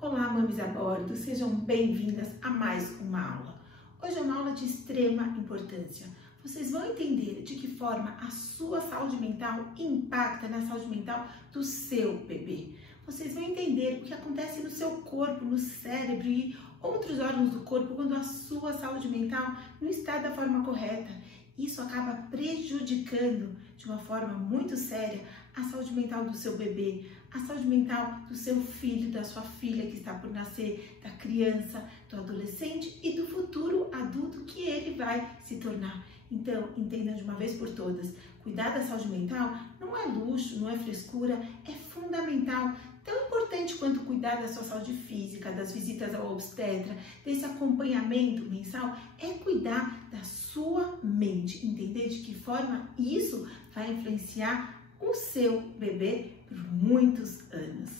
Olá, mames a bordo, sejam bem-vindas a mais uma aula. Hoje é uma aula de extrema importância. Vocês vão entender de que forma a sua saúde mental impacta na saúde mental do seu bebê. Vocês vão entender o que acontece no seu corpo, no cérebro e outros órgãos do corpo quando a sua saúde mental não está da forma correta. Isso acaba prejudicando de uma forma muito séria a saúde mental do seu bebê, a saúde mental do seu filho, da sua filha que está por nascer, da criança, do adolescente e do futuro adulto que ele vai se tornar. Então, entenda de uma vez por todas, cuidar da saúde mental não é luxo, não é frescura, é fundamental. Tão importante quanto cuidar da sua saúde física, das visitas ao obstetra, desse acompanhamento mensal, é cuidar da sua mente, entender de que forma isso vai influenciar o seu bebê por muitos anos.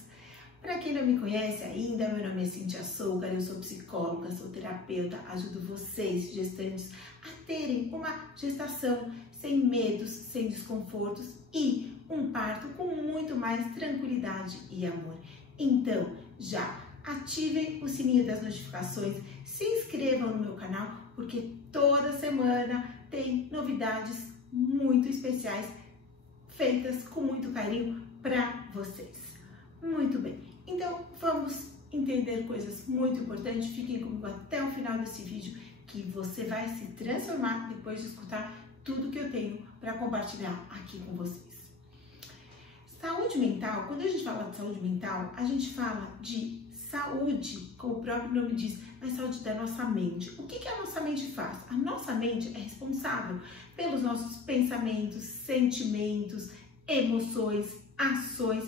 Para quem não me conhece ainda, meu nome é Cíntia Sougar, eu sou psicóloga, sou terapeuta, ajudo vocês, gestantes, a terem uma gestação sem medos, sem desconfortos e um parto com muito mais tranquilidade e amor. Então, já ativem o sininho das notificações, se inscrevam no meu canal, porque toda semana tem novidades muito especiais feitas com muito carinho para vocês. Muito bem, então vamos entender coisas muito importantes. Fiquem comigo até o final desse vídeo que você vai se transformar depois de escutar tudo que eu tenho para compartilhar aqui com vocês. Saúde mental, quando a gente fala de saúde mental, a gente fala de saúde, como o próprio nome diz, mas saúde da nossa mente. O que a nossa mente faz? A nossa mente é responsável pelos nossos pensamentos, sentimentos, emoções, ações,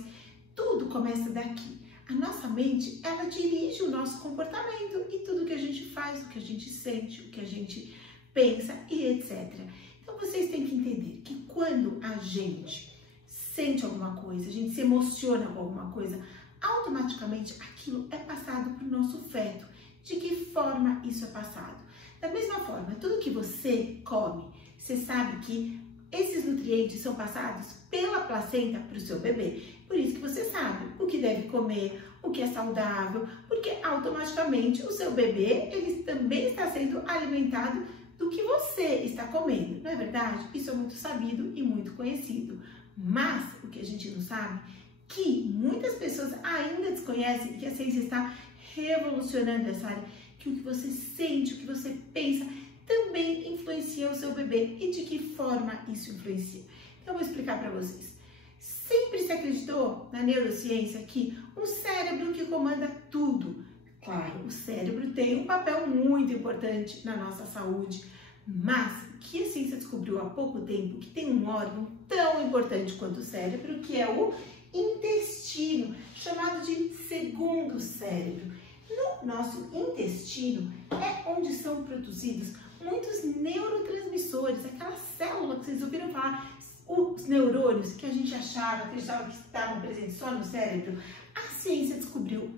tudo começa daqui. A nossa mente, ela dirige o nosso comportamento e tudo que a gente faz, o que a gente sente, o que a gente pensa e etc. Então vocês têm que entender que quando a gente sente alguma coisa, a gente se emociona com alguma coisa, automaticamente aquilo é passado para o nosso feto. De que forma isso é passado? Da mesma forma, tudo que você come, você sabe que esses nutrientes são passados pela placenta para o seu bebê. Por isso que você sabe o que deve comer, o que é saudável, porque automaticamente o seu bebê, ele também está sendo alimentado do que você está comendo, não é verdade? Isso é muito sabido e muito conhecido. Mas o que a gente não sabe, que muitas pessoas ainda desconhecem, que a ciência está revolucionando essa área, que o que você sente, o que você pensa, também influencia o seu bebê. E de que forma isso influencia? Então eu vou explicar para vocês. Sempre se acreditou na neurociência que o cérebro que comanda tudo. Claro, o cérebro tem um papel muito importante na nossa saúde, mas que a ciência descobriu há pouco tempo que tem um órgão tão importante quanto o cérebro, que é o intestino, chamado de segundo cérebro. No nosso intestino é onde são produzidos muitos neurotransmissores, aquela célula que vocês ouviram falar, os neurônios que a gente acreditava que estavam presentes só no cérebro. A ciência descobriu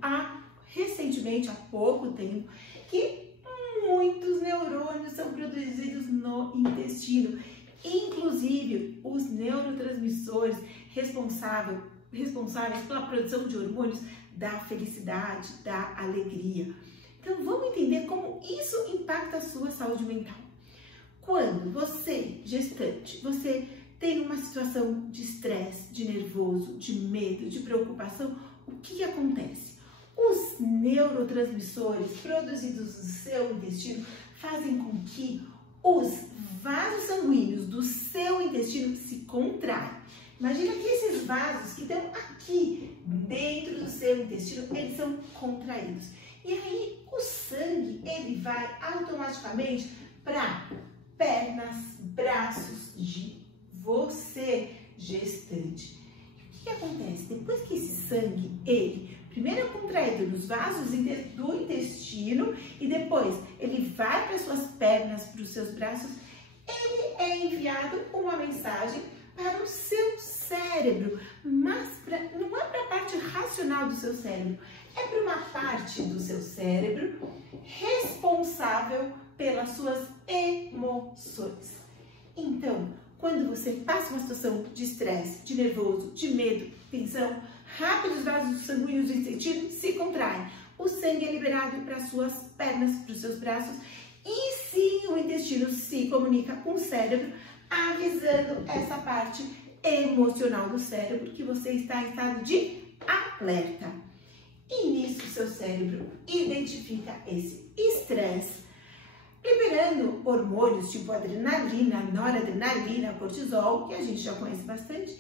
recentemente, há pouco tempo, que muitos neurônios são produzidos no intestino, inclusive os neurotransmissores responsáveis pela produção de hormônios da felicidade, da alegria. Então vamos entender como isso impacta a sua saúde mental. Quando você, gestante, você tem uma situação de estresse, de nervoso, de medo, de preocupação, o que acontece? Os neurotransmissores produzidos no seu intestino fazem com que os vasos sanguíneos do seu intestino se contraem. Imagina que esses vasos que estão aqui dentro do seu intestino, eles são contraídos. E aí o sangue, ele vai automaticamente para pernas, braços de você, gestante. O que acontece? Depois que esse sangue, ele primeiro é contraído nos vasos do intestino e depois ele vai para suas pernas, para os seus braços, ele é enviado uma mensagem para o seu cérebro, mas não é para a parte racional do seu cérebro, é para uma parte do seu cérebro responsável pelas suas emoções. Então, quando você passa uma situação de estresse, de nervoso, de medo, tensão, rápido os vasos sanguíneos do intestino se contraem. sangue é liberado para as suas pernas, para os seus braços. E sim, o intestino se comunica com o cérebro, avisando essa parte emocional do cérebro que você está em estado de alerta. E nisso, seu cérebro identifica esse estresse, liberando hormônios tipo adrenalina, noradrenalina, cortisol, que a gente já conhece bastante.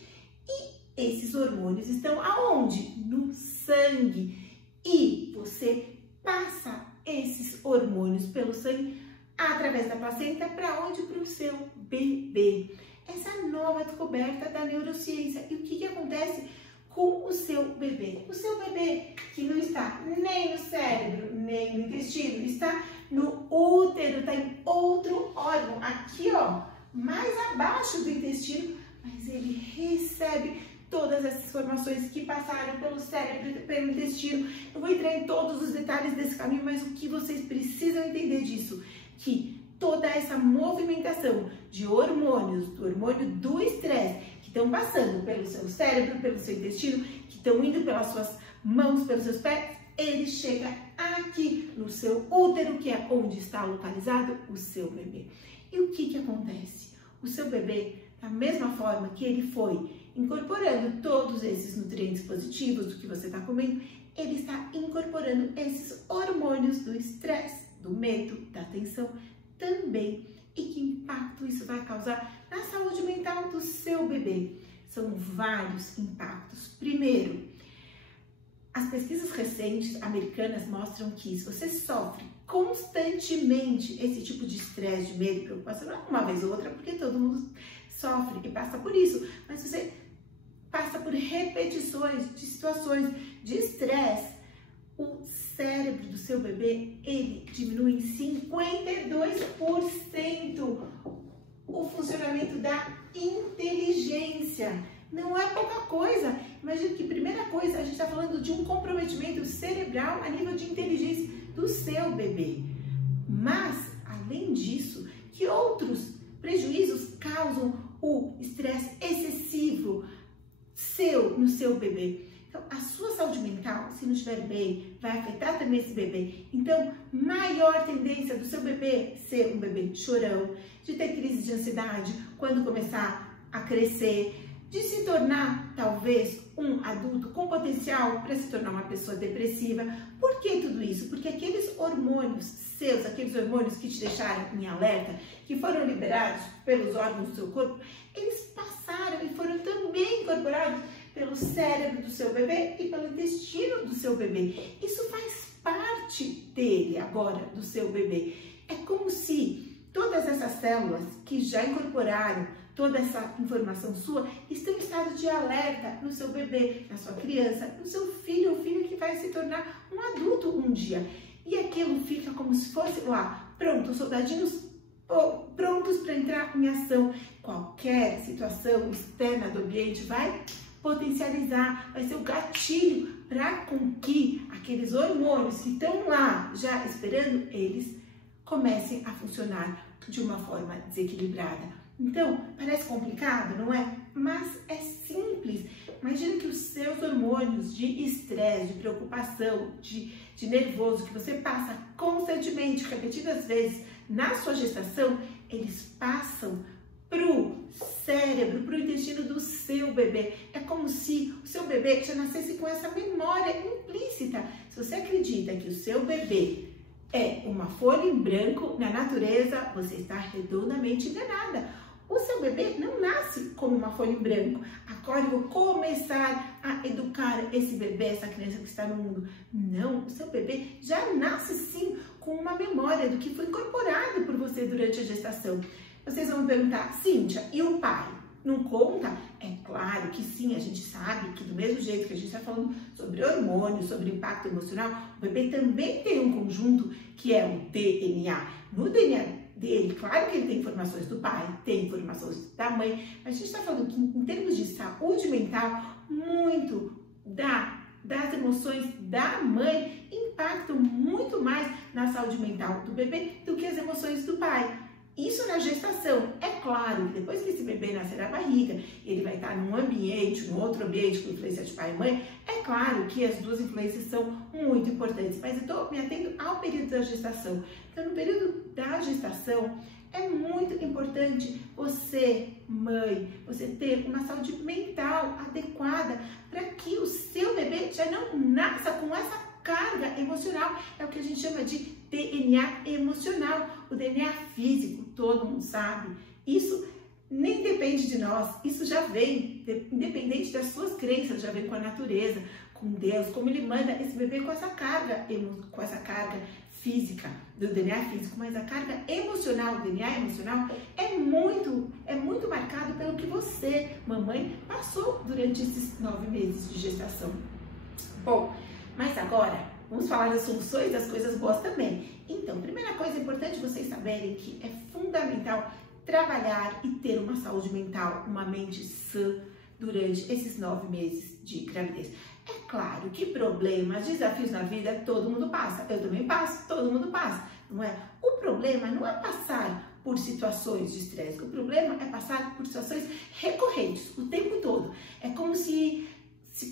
E esses hormônios estão aonde? No sangue. E você passa esses hormônios pelo sangue através da placenta para onde? Para o seu bebê. Essa é a nova descoberta da neurociência. E o que acontece com o seu bebê? O seu bebê que não está nem no cérebro, nem no intestino, está no útero, está em outro órgão, aqui ó, mais abaixo do intestino, mas ele recebe todas essas informações que passaram pelo cérebro, pelo intestino. Eu vou entrar em todos os detalhes desse caminho, mas o que vocês precisam entender disso, que toda essa movimentação de hormônios, do hormônio do estresse, que estão passando pelo seu cérebro, pelo seu intestino, que estão indo pelas suas mãos, pelos seus pés, ele chega aqui no seu útero, que é onde está localizado o seu bebê. E o que acontece? O seu bebê, da mesma forma que ele foi incorporando todos esses nutrientes positivos do que você está comendo, ele está incorporando esses hormônios do estresse, do medo, da tensão também. E que impacto isso vai causar na saúde mental do seu bebê? São vários impactos. Primeiro, as pesquisas recentes americanas mostram que se você sofre constantemente esse tipo de estresse, de medo e preocupação, não é uma vez ou outra, porque todo mundo sofre e passa por isso, mas se você passa por repetições de situações de estresse, o cérebro do seu bebê, ele diminui em 52% o funcionamento da inteligência. Não é pouca coisa. Imagina que, primeira coisa, a gente está falando de um comprometimento cerebral a nível de inteligência do seu bebê. Mas, além disso, que outros prejuízos causam o estresse excessivo no seu bebê? Então, a sua saúde mental, se não estiver bem, vai afetar também esse bebê. Então, maior tendência do seu bebê ser um bebê chorão, de ter crise de ansiedade quando começar a crescer, de se tornar, talvez, um adulto com potencial para se tornar uma pessoa depressiva. Por que tudo isso? Porque aqueles hormônios seus, aqueles hormônios que te deixaram em alerta, que foram liberados pelos órgãos do seu corpo, eles passaram e foram também incorporados pelo cérebro do seu bebê e pelo intestino do seu bebê. Isso faz parte dele agora, do seu bebê. É como se todas essas células que já incorporaram toda essa informação sua estão em estado de alerta no seu bebê, na sua criança, no seu filho, o filho que vai se tornar um adulto um dia. E aquilo fica como se fosse lá, pronto, os soldadinhos prontos para entrar em ação. Qualquer situação externa do ambiente vai potencializar, vai ser o gatilho para com que aqueles hormônios que estão lá já esperando, eles comecem a funcionar de uma forma desequilibrada. Então, parece complicado, não é? Mas é simples. Imagina que os seus hormônios de estresse, de preocupação, de nervoso, que você passa constantemente, repetidas vezes na sua gestação, eles passam para o cérebro, para o intestino do seu bebê. É como se o seu bebê já nascesse com essa memória implícita. Se você acredita que o seu bebê é uma folha em branco na natureza, você está redondamente enganada. O seu bebê não nasce como uma folha em branco. Agora eu vou começar a educar esse bebê, essa criança que está no mundo. Não, o seu bebê já nasce sim com uma memória do que foi incorporado por você durante a gestação. Vocês vão me perguntar, Cíntia, e o pai? Não conta? É claro que sim, a gente sabe que do mesmo jeito que a gente está falando sobre hormônios, sobre impacto emocional, o bebê também tem um conjunto que é o DNA. No DNA dele, claro que ele tem informações do pai, tem informações da mãe, mas a gente está falando que em termos de saúde mental, muito das emoções da mãe impactam muito mais na saúde mental do bebê do que as emoções do pai. Isso na gestação. É claro que depois que esse bebê nascer na barriga, ele vai estar num ambiente, num outro ambiente com influência de pai e mãe, é claro que as duas influências são muito importantes, mas eu estou me atendo ao período da gestação. Então, no período da gestação, é muito importante você, mãe, você ter uma saúde mental adequada para que o seu bebê já não nasça com essa carga emocional. É o que a gente chama de DNA emocional. O DNA físico, todo mundo sabe. Isso nem depende de nós, isso já vem, independente das suas crenças, já vem com a natureza, com Deus, como Ele manda esse bebê com essa carga física, do DNA físico, mas a carga emocional, o DNA emocional, é muito marcado pelo que você, mamãe, passou durante esses 9 meses de gestação. Bom, mas agora, vamos falar das soluções, das coisas boas também. Então, primeira coisa importante vocês saberem que é fundamental trabalhar e ter uma saúde mental, uma mente sã durante esses 9 meses de gravidez. É claro que problemas, desafios na vida, todo mundo passa. Eu também passo, todo mundo passa, não é? O problema não é passar por situações de estresse, o problema é passar por situações recorrentes, o tempo todo. É como se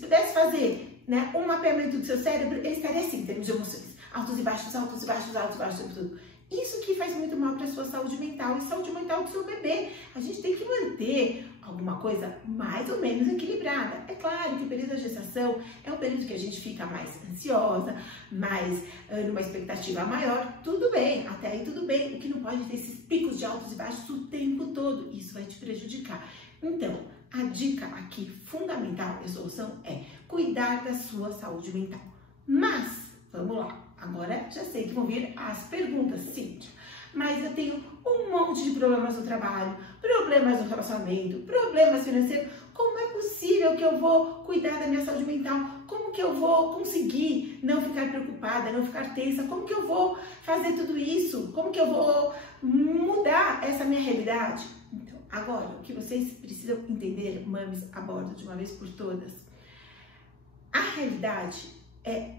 pudesse fazer, né, um mapeamento do seu cérebro, ele estaria assim, em termos de emoções. Altos e baixos, altos e baixos, altos e baixos, o tempo todo. Isso que faz muito mal para a sua saúde mental e saúde mental do seu bebê. A gente tem que manter alguma coisa mais ou menos equilibrada. É claro que o período da gestação é um período que a gente fica mais ansiosa, mais numa expectativa maior. Tudo bem, até aí tudo bem. O que não pode ter esses picos de altos e baixos o tempo todo. Isso vai te prejudicar. Então, a dica aqui fundamental e a solução é cuidar da sua saúde mental. Mas, vamos lá. Agora já sei que vão vir as perguntas, Cíntia. Mas eu tenho um monte de problemas no trabalho, problemas no relacionamento, problemas financeiros. Como é possível que eu vou cuidar da minha saúde mental? Como que eu vou conseguir não ficar preocupada, não ficar tensa? Como que eu vou fazer tudo isso? Como que eu vou mudar essa minha realidade? Então, agora, o que vocês precisam entender, mames, a bordo de uma vez por todas, a realidade é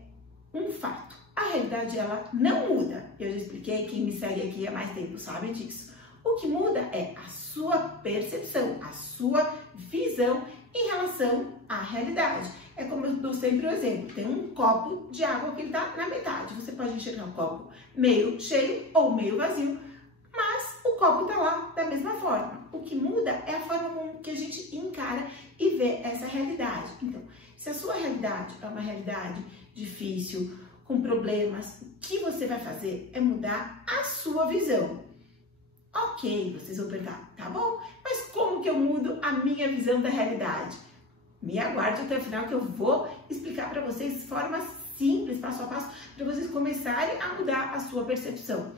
um fato. A realidade, ela não muda. Eu já expliquei, quem me segue aqui há mais tempo sabe disso. O que muda é a sua percepção, a sua visão em relação à realidade. É como eu dou sempre o exemplo. Tem um copo de água que ele está na metade. Você pode enxergar o copo meio cheio ou meio vazio, mas o copo está lá da mesma forma. O que muda é a forma como que a gente encara e vê essa realidade. Então, se a sua realidade é uma realidade difícil, com problemas, o que você vai fazer é mudar a sua visão. Ok, vocês vão perguntar, tá bom? Mas como que eu mudo a minha visão da realidade? Me aguarde até o final que eu vou explicar para vocês de forma simples, passo a passo, para vocês começarem a mudar a sua percepção.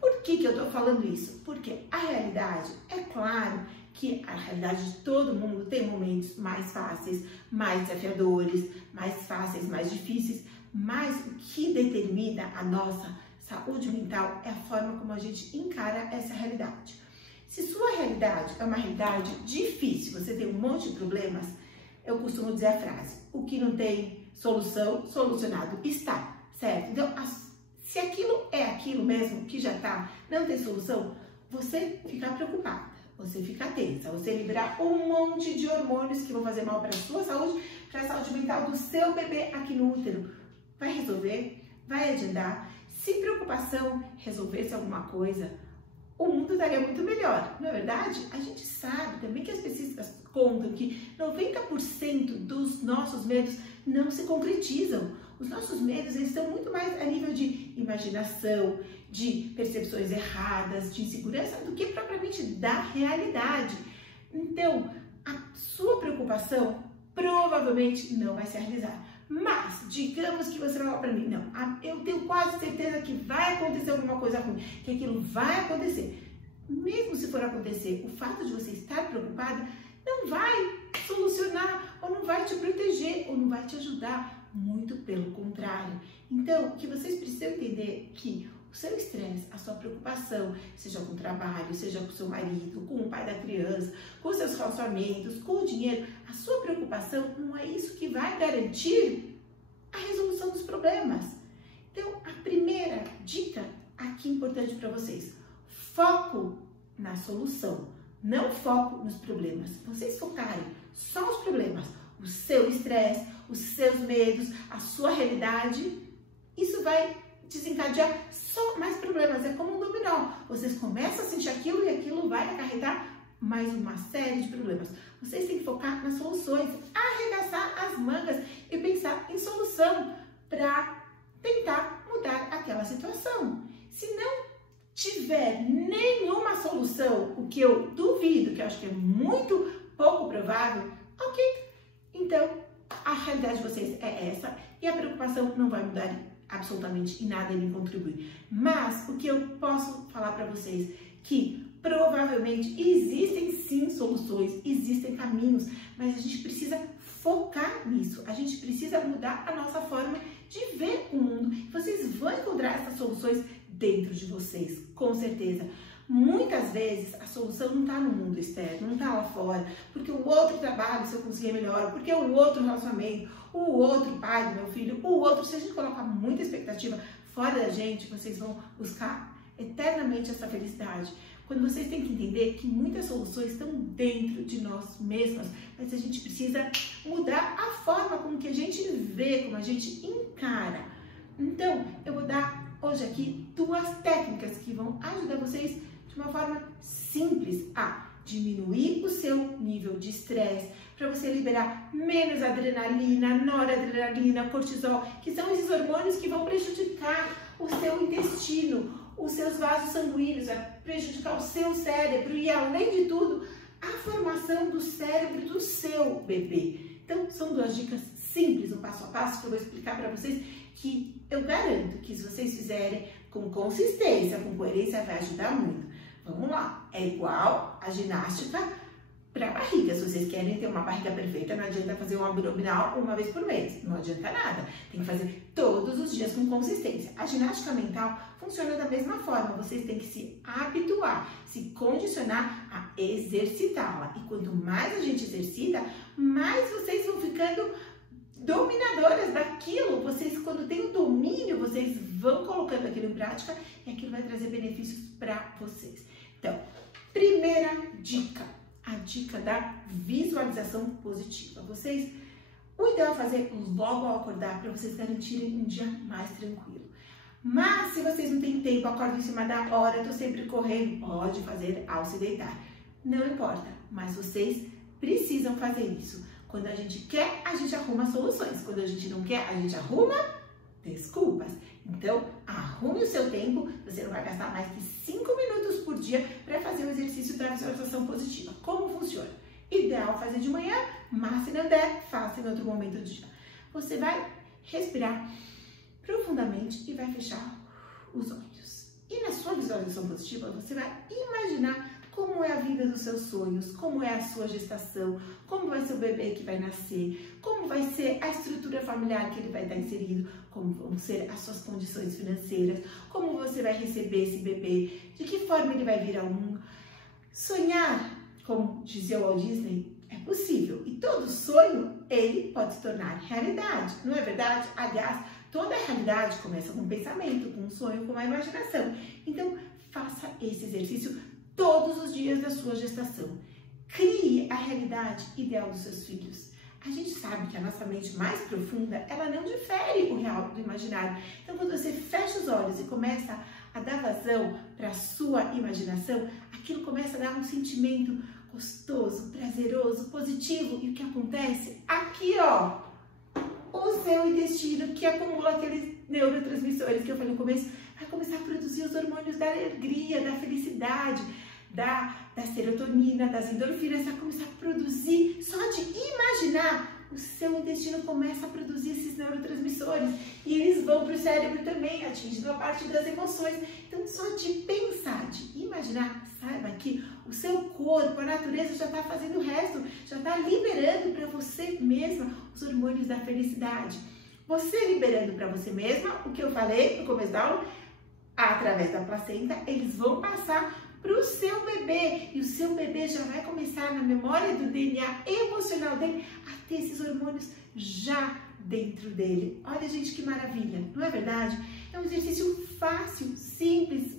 Por que eu estou falando isso? Porque a realidade, é claro que a realidade de todo mundo tem momentos mais fáceis, mais desafiadores, mais fáceis, mais difíceis, mas o que determina a nossa saúde mental é a forma como a gente encara essa realidade. Se sua realidade é uma realidade difícil, você tem um monte de problemas, eu costumo dizer a frase, o que não tem solução, solucionado está, certo? Então, se aquilo é aquilo mesmo que já está, não tem solução, você fica preocupada, você fica tensa, você liberar um monte de hormônios que vão fazer mal para a sua saúde, para a saúde mental do seu bebê aqui no útero. Vai resolver? Vai adiantar? Se preocupação resolvesse alguma coisa, o mundo estaria muito melhor, não é verdade? A gente sabe também que as pesquisas contam que 90% dos nossos medos não se concretizam. Os nossos medos eles estão muito mais a nível de imaginação, de percepções erradas, de insegurança, do que propriamente da realidade. Então, a sua preocupação provavelmente não vai se realizar. Mas, digamos que você vai falar para mim, não, eu tenho quase certeza que vai acontecer alguma coisa ruim, que aquilo vai acontecer. Mesmo se for acontecer, o fato de você estar preocupada não vai solucionar, ou não vai te proteger, ou não vai te ajudar, muito pelo contrário. Então, o que vocês precisam entender é que o seu estresse, a sua preocupação, seja com o trabalho, seja com o seu marido, com o pai da criança, com os seus relacionamentos, com o dinheiro, a sua preocupação não é isso que vai garantir a resolução dos problemas. Então, a primeira dica aqui importante para vocês, foco na solução, não foco nos problemas. Vocês focarem só os problemas, o seu estresse, os seus medos, a sua realidade, isso vai desencadear só mais problemas. É como um dominó. Vocês começam a sentir aquilo e aquilo vai acarretar mais uma série de problemas. Vocês têm que focar nas soluções, arregaçar as mangas e pensar em solução para tentar mudar aquela situação. Se não tiver nenhuma solução, o que eu duvido, que eu acho que é muito pouco provável, ok. Então, a realidade de vocês é essa e a preocupação não vai mudar absolutamente em nada e nem contribuir. Mas o que eu posso falar para vocês que provavelmente existem sim soluções, existem caminhos, mas a gente precisa focar nisso, a gente precisa mudar a nossa forma de ver o mundo. Vocês vão encontrar essas soluções dentro de vocês, com certeza. Muitas vezes a solução não está no mundo externo, não está lá fora, porque o outro trabalho, se eu conseguir melhor, porque o outro relacionamento, o outro pai do meu filho, o outro, se a gente colocar muita expectativa fora da gente, vocês vão buscar eternamente essa felicidade. Quando vocês têm que entender que muitas soluções estão dentro de nós mesmos, mas a gente precisa mudar a forma como que a gente vê, como a gente encara. Então, eu vou dar hoje aqui 2 técnicas que vão ajudar vocês de uma forma simples a diminuir o seu nível de estresse, para você liberar menos adrenalina, noradrenalina, cortisol, que são esses hormônios que vão prejudicar o seu intestino, os seus vasos sanguíneos, vai prejudicar o seu cérebro e, além de tudo, a formação do cérebro do seu bebê. Então, são 2 dicas simples, um passo a passo, que eu vou explicar para vocês, que eu garanto que se vocês fizerem com consistência, com coerência, vai ajudar muito. Vamos lá, é igual a ginástica para barriga. Se vocês querem ter uma barriga perfeita, não adianta fazer um abdominal uma vez por mês, não adianta nada. Tem que fazer todos os dias com consistência. A ginástica mental funciona da mesma forma, vocês têm que se habituar, se condicionar a exercitá-la. E quanto mais a gente exercita, mais vocês vão ficando dominadoras daquilo. Vocês, quando tem o domínio, vocês vão colocando aquilo em prática e aquilo vai trazer benefícios para vocês. Então, primeira dica, a dica da visualização positiva. O ideal é fazer logo ao acordar para vocês garantirem um dia mais tranquilo. Mas se vocês não têm tempo, acordam em cima da hora, estou sempre correndo, pode fazer ao se deitar. Não importa, mas vocês precisam fazer isso. Quando a gente quer, a gente arruma soluções. Quando a gente não quer, a gente arruma desculpas. Então, arrume o seu tempo. Você não vai gastar mais que 5 minutos por dia para fazer o exercício da visualização positiva. Como funciona? Ideal fazer de manhã, mas se não der, faça em outro momento do dia. Você vai respirar profundamente e vai fechar os olhos. E na sua visualização positiva, você vai imaginar como é a vida dos seus sonhos, como é a sua gestação, como vai ser o bebê que vai nascer, como vai ser a estrutura familiar que ele vai estar inserido, como vão ser as suas condições financeiras, como você vai receber esse bebê, de que forma ele vai vir ao mundo. Sonhar, como dizia o Walt Disney, é possível. E todo sonho, ele pode se tornar realidade, não é verdade? Aliás, toda a realidade começa com um pensamento, com um sonho, com uma imaginação. Então, faça esse exercício todos os dias da sua gestação. Crie a realidade ideal dos seus filhos. A gente sabe que a nossa mente mais profunda, ela não difere o real do imaginário. Então, quando você fecha os olhos e começa a dar vazão para a sua imaginação, aquilo começa a dar um sentimento gostoso, prazeroso, positivo. E o que acontece? Aqui, ó, o seu intestino, que acumula aqueles neurotransmissores que eu falei no começo, vai começar a produzir os hormônios da alegria, da felicidade, da serotonina, das endorfinas, vai começar a produzir, só de imaginar, o seu intestino começa a produzir esses neurotransmissores e eles vão para o cérebro também, atingindo a parte das emoções. Então, só de pensar, de imaginar, saiba que o seu corpo, a natureza já está fazendo o resto, já está liberando para você mesma os hormônios da felicidade. Você liberando para você mesma, o que eu falei no começo da aula, através da placenta, eles vão passar para o seu bebê e o seu bebê já vai começar na memória do DNA emocional dele a ter esses hormônios já dentro dele. Olha, gente, que maravilha, não é verdade? É um exercício fácil, simples.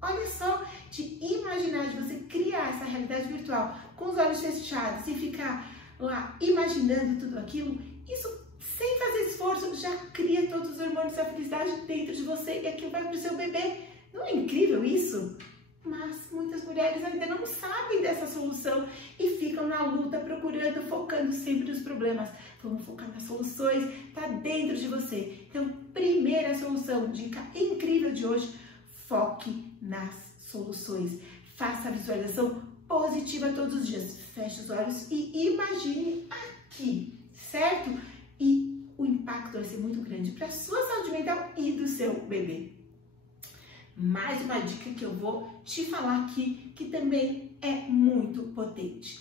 Olha só, de imaginar, de você criar essa realidade virtual com os olhos fechados e ficar lá imaginando tudo aquilo. Isso sem fazer esforço, já cria todos os hormônios da felicidade dentro de você e aquilo vai para o seu bebê. Não é incrível isso? Mas muitas mulheres ainda não sabem dessa solução e ficam na luta, procurando, focando sempre nos problemas. Vamos focar nas soluções, tá dentro de você. Então, primeira solução, dica incrível de hoje, foque nas soluções. Faça a visualização positiva todos os dias. Feche os olhos e imagine aqui, certo? E o impacto vai ser muito grande para a sua saúde mental e do seu bebê. Mais uma dica que eu vou te falar aqui, que também é muito potente.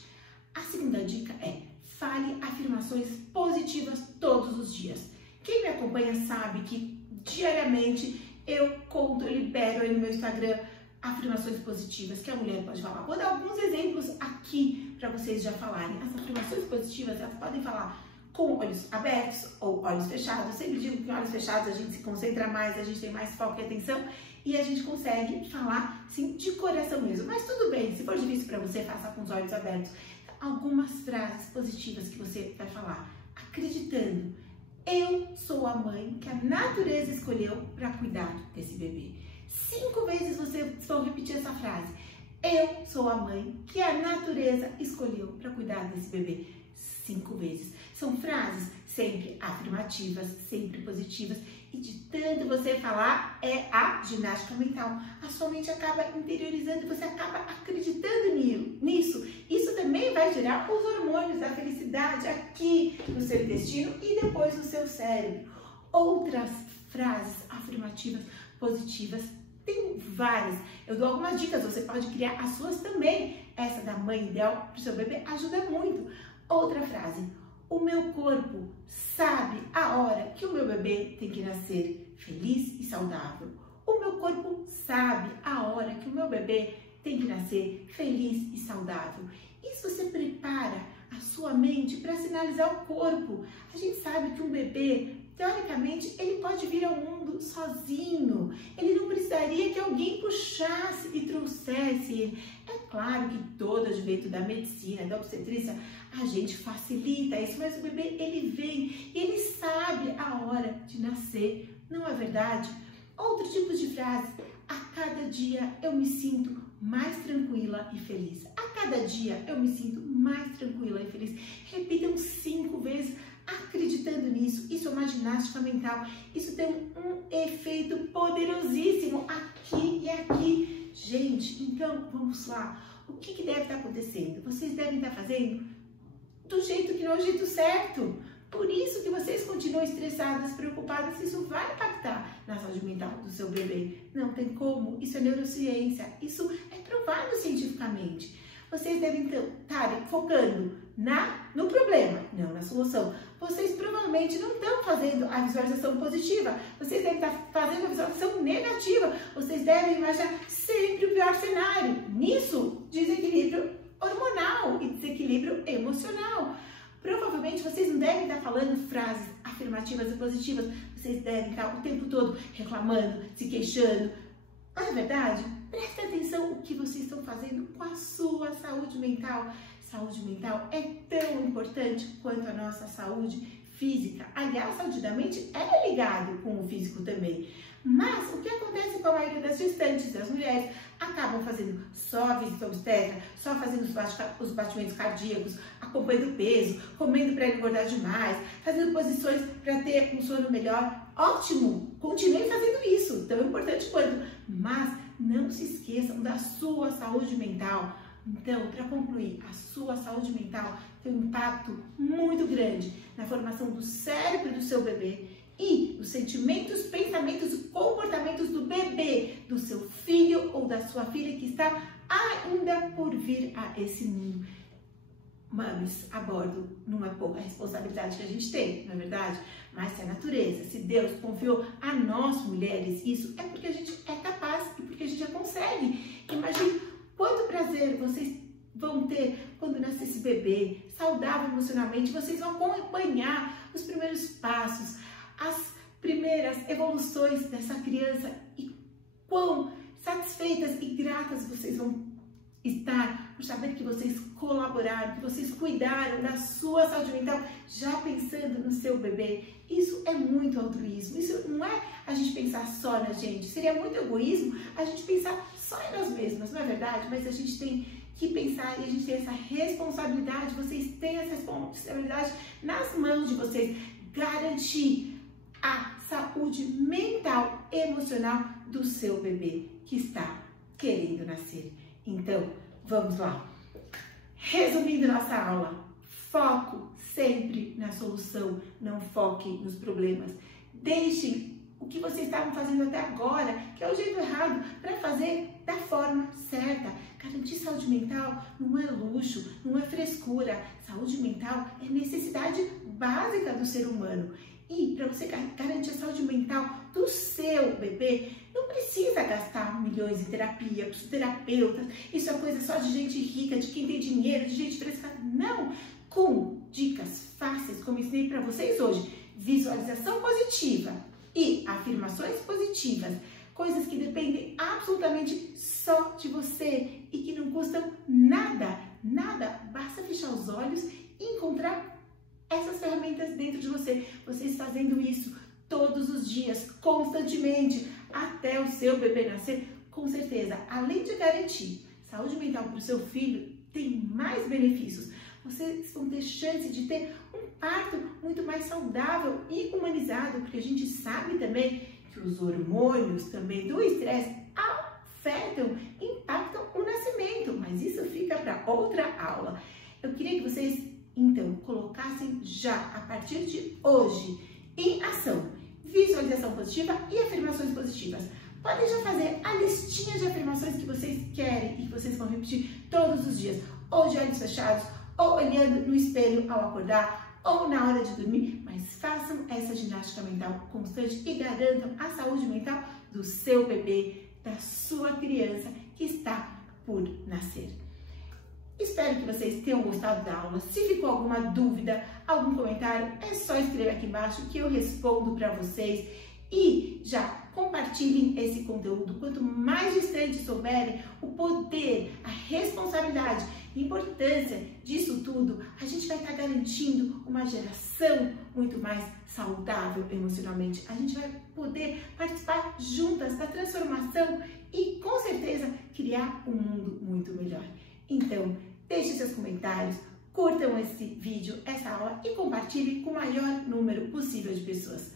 A segunda dica é: fale afirmações positivas todos os dias. Quem me acompanha sabe que diariamente eu libero aí no meu Instagram afirmações positivas que a mulher pode falar. Vou dar alguns exemplos aqui para vocês já falarem. As afirmações positivas, elas podem falar com olhos abertos ou olhos fechados. Eu sempre digo que com olhos fechados a gente se concentra mais, a gente tem mais foco e atenção e a gente consegue falar, assim, de coração mesmo. Mas tudo bem, se for difícil para você, faça com os olhos abertos. Algumas frases positivas que você vai falar, acreditando: eu sou a mãe que a natureza escolheu para cuidar desse bebê. 5 vezes vocês vão repetir essa frase. Eu sou a mãe que a natureza escolheu para cuidar desse bebê. 5 vezes. São frases sempre afirmativas, sempre positivas. E de tanto você falar, é a ginástica mental. A sua mente acaba interiorizando e você acaba acreditando nisso. Isso também vai gerar os hormônios da felicidade aqui no seu intestino e depois no seu cérebro. Outras frases afirmativas, positivas, tem várias. Eu dou algumas dicas, você pode criar as suas também. Essa da mãe ideal para o seu bebê ajuda muito. Outra frase: o meu corpo sabe a hora que o meu bebê tem que nascer feliz e saudável. O meu corpo sabe a hora que o meu bebê tem que nascer feliz e saudável. Isso você prepara a sua mente para sinalizar o corpo. A gente sabe que um bebê, teoricamente, ele pode vir ao mundo sozinho. Ele não precisaria que alguém puxasse e trouxesse ele. É claro que todo advento da medicina, da obstetrícia, a gente facilita isso, mas o bebê, ele vem e ele sabe a hora de nascer, não é verdade? Outro tipo de frase: a cada dia eu me sinto mais tranquila e feliz. A cada dia eu me sinto mais tranquila e feliz. Repitam 5 vezes, acreditando nisso. Isso é uma ginástica mental. Isso tem um efeito poderosíssimo aqui e aqui. Gente, então vamos lá. O que deve estar acontecendo? Vocês devem estar fazendo do jeito que não é o jeito certo. Por isso que vocês continuam estressadas, preocupadas, isso vai impactar na saúde mental do seu bebê. Não tem como, isso é neurociência, isso é provado cientificamente. Vocês devem estar focando no problema, não na solução. Vocês provavelmente não estão fazendo a visualização positiva, vocês devem estar fazendo a visualização negativa. Vocês devem imaginar sempre o pior cenário. Nisso, desequilíbrio hormonal e desequilíbrio emocional. Provavelmente vocês não devem estar falando frases afirmativas e positivas, vocês devem estar o tempo todo reclamando, se queixando. Não é verdade? Preste atenção no que vocês estão fazendo com a sua saúde mental. Saúde mental é tão importante quanto a nossa saúde física. Aliás, a saúde da mente é ligado com o físico também. Mas o que acontece com a maioria das gestantes, das mulheres, acabam fazendo só a visita obstétrica, só fazendo os batimentos cardíacos, acompanhando o peso, comendo para engordar demais, fazendo posições para ter um sono melhor. Ótimo! Continuem fazendo isso, tão importante quanto. Mas não se esqueçam da sua saúde mental. Então, para concluir, a sua saúde mental tem um impacto muito grande na formação do cérebro do seu bebê e os sentimentos, pensamentos e comportamentos do bebê, do seu filho ou da sua filha que está ainda por vir a esse mundo. Mames, a bordo, não é pouca a responsabilidade que a gente tem, não é verdade? Mas se a natureza, se Deus confiou a nós, mulheres, isso é porque a gente é capaz e porque a gente já consegue. Imagine quanto prazer vocês vão ter quando nascer esse bebê, saudável emocionalmente. Vocês vão acompanhar os primeiros passos, as primeiras evoluções dessa criança e quão satisfeitas e gratas vocês vão estar, por saber que vocês colaboraram, que vocês cuidaram da sua saúde mental, já pensando no seu bebê. Isso é muito altruísmo, isso não é a gente pensar só na gente, seria muito egoísmo a gente pensar só em nós mesmas, não é verdade? Mas a gente tem que pensar e a gente tem essa responsabilidade, vocês têm essa responsabilidade nas mãos de vocês, garantir a saúde mental, emocional do seu bebê que está querendo nascer. Então, vamos lá. Resumindo nossa aula, foco sempre na solução, não foque nos problemas. Deixem o que vocês estavam fazendo até agora, que é o jeito errado, para fazer da forma certa. Garantir saúde mental não é luxo, não é frescura. Saúde mental é necessidade básica do ser humano. E para você garantir a saúde mental do seu bebê, não precisa gastar milhões em terapia, psicoterapeutas. Isso é coisa só de gente rica, de quem tem dinheiro, de gente fresca. Não! Com dicas fáceis, como ensinei para vocês hoje, visualização positiva e afirmações positivas, coisas que dependem absolutamente só de você e que não custam nada, nada. Basta fechar os olhos e encontrar essas ferramentas dentro de você. Vocês fazendo isso todos os dias, constantemente, até o seu bebê nascer, com certeza, além de garantir saúde mental para o seu filho, tem mais benefícios. Vocês vão ter chance de ter um parto muito mais saudável e humanizado, porque a gente sabe também que os hormônios também do estresse afetam, impactam o nascimento, mas isso fica para outra aula. Eu queria que vocês, então, colocassem já, a partir de hoje, em ação, visualização positiva e afirmações positivas. Podem já fazer a listinha de afirmações que vocês querem e que vocês vão repetir todos os dias, ou de olhos fechados, ou olhando no espelho ao acordar, ou na hora de dormir, mas façam essa ginástica mental constante e garantam a saúde mental do seu bebê, da sua criança que está por nascer. Espero que vocês tenham gostado da aula. Se ficou alguma dúvida, algum comentário, é só escrever aqui embaixo que eu respondo para vocês. E já compartilhem esse conteúdo. Quanto mais distante souberem o poder, a responsabilidade, a importância disso tudo, a gente vai estar garantindo uma geração muito mais saudável emocionalmente. A gente vai poder participar juntas da transformação e, com certeza, criar um mundo muito melhor. Então, deixe seus comentários, curtam esse vídeo, essa aula e compartilhem com o maior número possível de pessoas.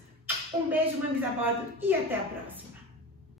Um beijo, mames a bordo e até a próxima!